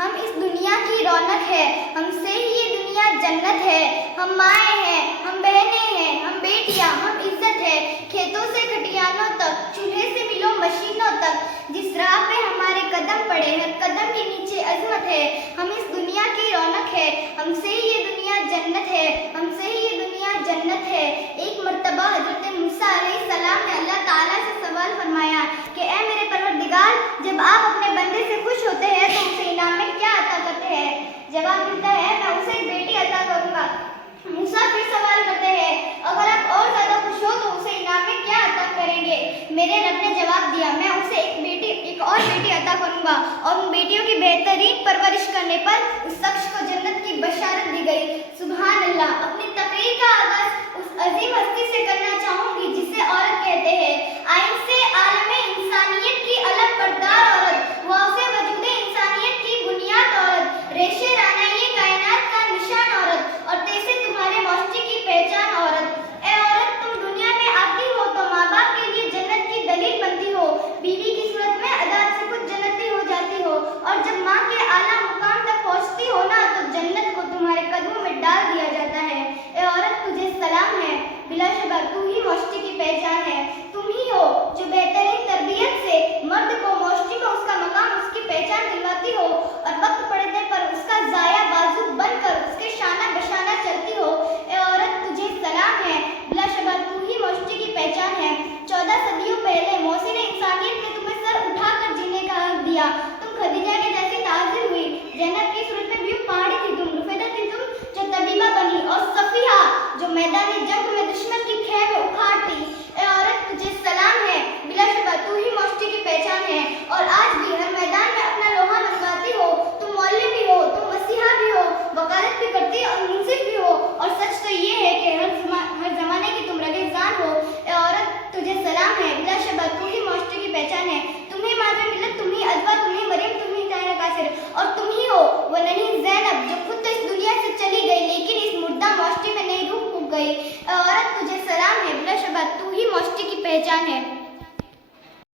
ہم اس دنیا کی رونق ہے، ہم سے ہی یہ دنیا جنت ہے۔ ہم مائیں ہیں، ہم بہنیں ہیں، ہم بیٹیاں، ہم عزت ہے۔ کھیتوں سے کھٹیانوں تک، چولہے سے ملوں مشینوں تک، جس راہ پہ ہمارے قدم پڑے ہر قدم کے نیچے عظمت ہے۔ ہم اس دنیا کی رونق ہے، ہم سے ہی یہ دنیا جنت ہے، ہم سے ہی یہ دنیا جنت ہے۔ ایک مرتبہ حضرت موسیٰ علیہ السلام نے اللہ تعالیٰ سے سوال فرمایا کہ اے میرے پروردگار، جب آپ اپنے بندے سے خوش ہوتے ہیں تو اسے انعام میں کیا عطا کرتے ہیں؟ جواب ملتا ہے میں اسے ایک بیٹی عطا کروں گا۔ موسیٰ پھر سوال کرتے ہیں اگر آپ اور زیادہ خوش ہو تو اسے انعام میں کیا عطا کریں گے؟ میرے رب نے جواب دیا میں اسے ایک اور بیٹی عطا کروں گا، اور ان بیٹیوں کی بہترین پرورش کرنے پر اس شخص کو جنت کی بشارت دی گئی۔ سبحان اللہ۔ اپنی تقریر کا آغاز اس عظیم ہستی سے کرنا چاہوں گی جسے عورت کہتے ہیں۔ آئین سے عالم انسانیت کی علم بردار عورت، واضح وجود انسانیت کی بنیاد عورت، ریشے رانائی کائنات کا نشان عورت، اور تیسے تمہارے معاشرے کی پہچان عورت۔ اے عورت، تم دنیا میں آتی ہو تو ماں باپ کے لیے جنت کی دلیل بنتی ہو، بیوی کی صورت میں عدالت سے کچھ جنتی ہو جاتی ہو، اور جب ماں کے اعلیٰ مقام تک پہنچتی ہو نا تو جنت کو تمہارے قدموں میں ڈال دیا جاتا ہے۔ اے عورت، تجھے سلام ہے، بلا شبہ تو ہی معاشرے کی پہچان ہے۔ تم ہی ہو جو بہترین تربیت سے مرد کو معاشرے میں اس کا مقام، اس کی پہچان دلواتی ہو، اور وقت پڑنے پر اس کا ضائع بازو بن کر اس کے شانہ بشانہ چلتی ہو۔ اے عورت، تجھے سلام ہے، بلا شبہ تو ہی معاشرے کی پہچان ہے۔ 14 صدیوں پہلے محسن انسانیت نے تمہیں سر اٹھا کر جینے کا حق دیا۔ تم خدیجہ کے جیسی تعظیم ہوئی، زینب کی صورت میں بھی پہاڑی تھی تم، رفیدہ تھی تم جو طبیبہ بنی، اور صفیہ جو میدان جنگ میں دشمن